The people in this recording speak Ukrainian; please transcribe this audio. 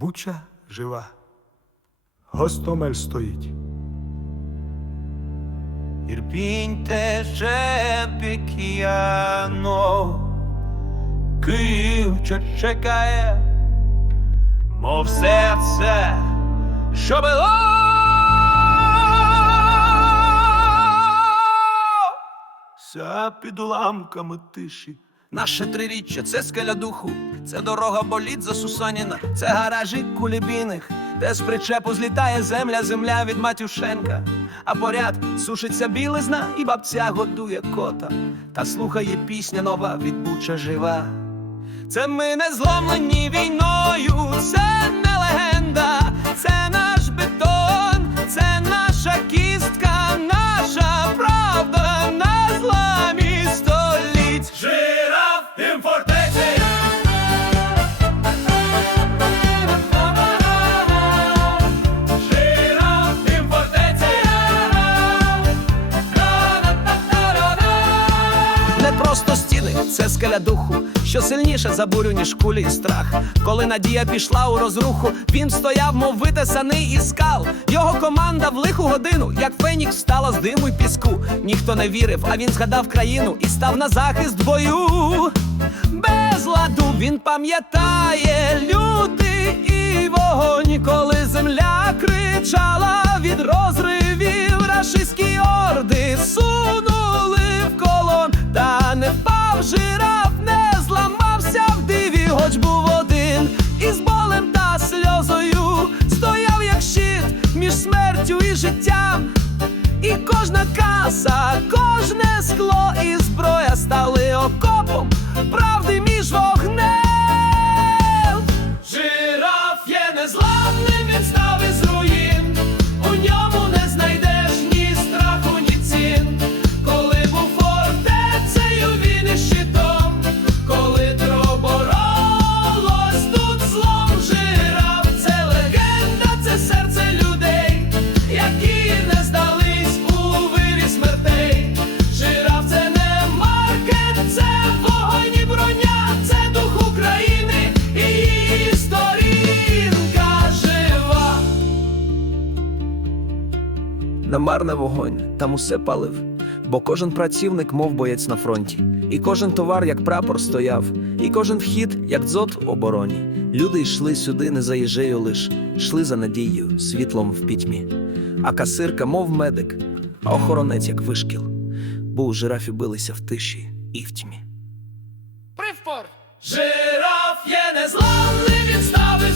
Буча жива. Гостомель стоїть. Ірпінь тече пікіано, Київ чекає, мов серце, що било. Ся під уламками тиші. Наше триріччя це скеля духу, це дорога боліт за Сусаніна, це гаражі кулібіних, де з причепу злітає земля, земля від Матюшенка, а поряд сушиться білизна, і бабця годує кота, та слухає пісня нова від Буча жива. Це ми не зломлені війною, це не легенда, це це скеля духу, що сильніше за бурю, ніж кулі і страх. Коли надія пішла у розруху, він стояв, мов витесаний із скал. Його команда в лиху годину, як фенікс, встала з диму й піску. Ніхто не вірив, а він згадав країну і став на захист бою. Без ладу він пам'ятає люди і вогонь, коли земля кричала від і. Кожна каса, кожне скло і зброя стали окопом правди між вогнем. Намарне вогонь, там усе палив, бо кожен працівник, мов боєць на фронті, і кожен товар, як прапор, стояв, і кожен вхід, як дзот в обороні. Люди йшли сюди не за їжею лиш, йшли за надією, світлом в пітьмі. А касирка, мов медик, а охоронець, як вишкіл, бо у жирафі билися в тиші і в тьмі. Привпор! Жираф є незламний, він став із рук.